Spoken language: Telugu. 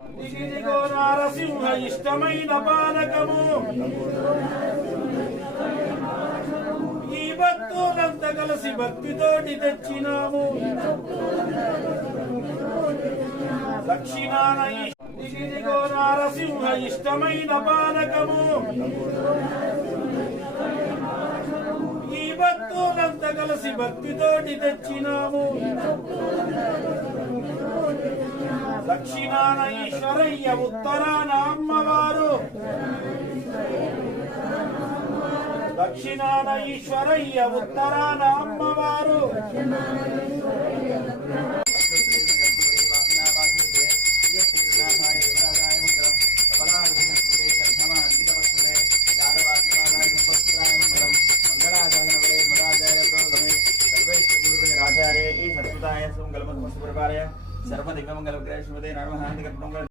ఇదిగో నారసింహ ఇష్టమైన పానకము ఈ భక్తులంతా కలిసి భక్తితోటి తెచ్చినాము దక్షిణాన ఇదిగో నారసింహ ఇష్టమైన పానకము ఈ భక్తులంతా కలిసి భక్తితోటి తెచ్చినాము దక్షిణాన ఈశ్వరయ్య ఉత్తరాన అమ్మవారు దక్షిణాన ఈశ్వరయ్య ఉత్తరాన అమ్మవారు सर्वदिग्मंगल ग्रह श्रीमते नमः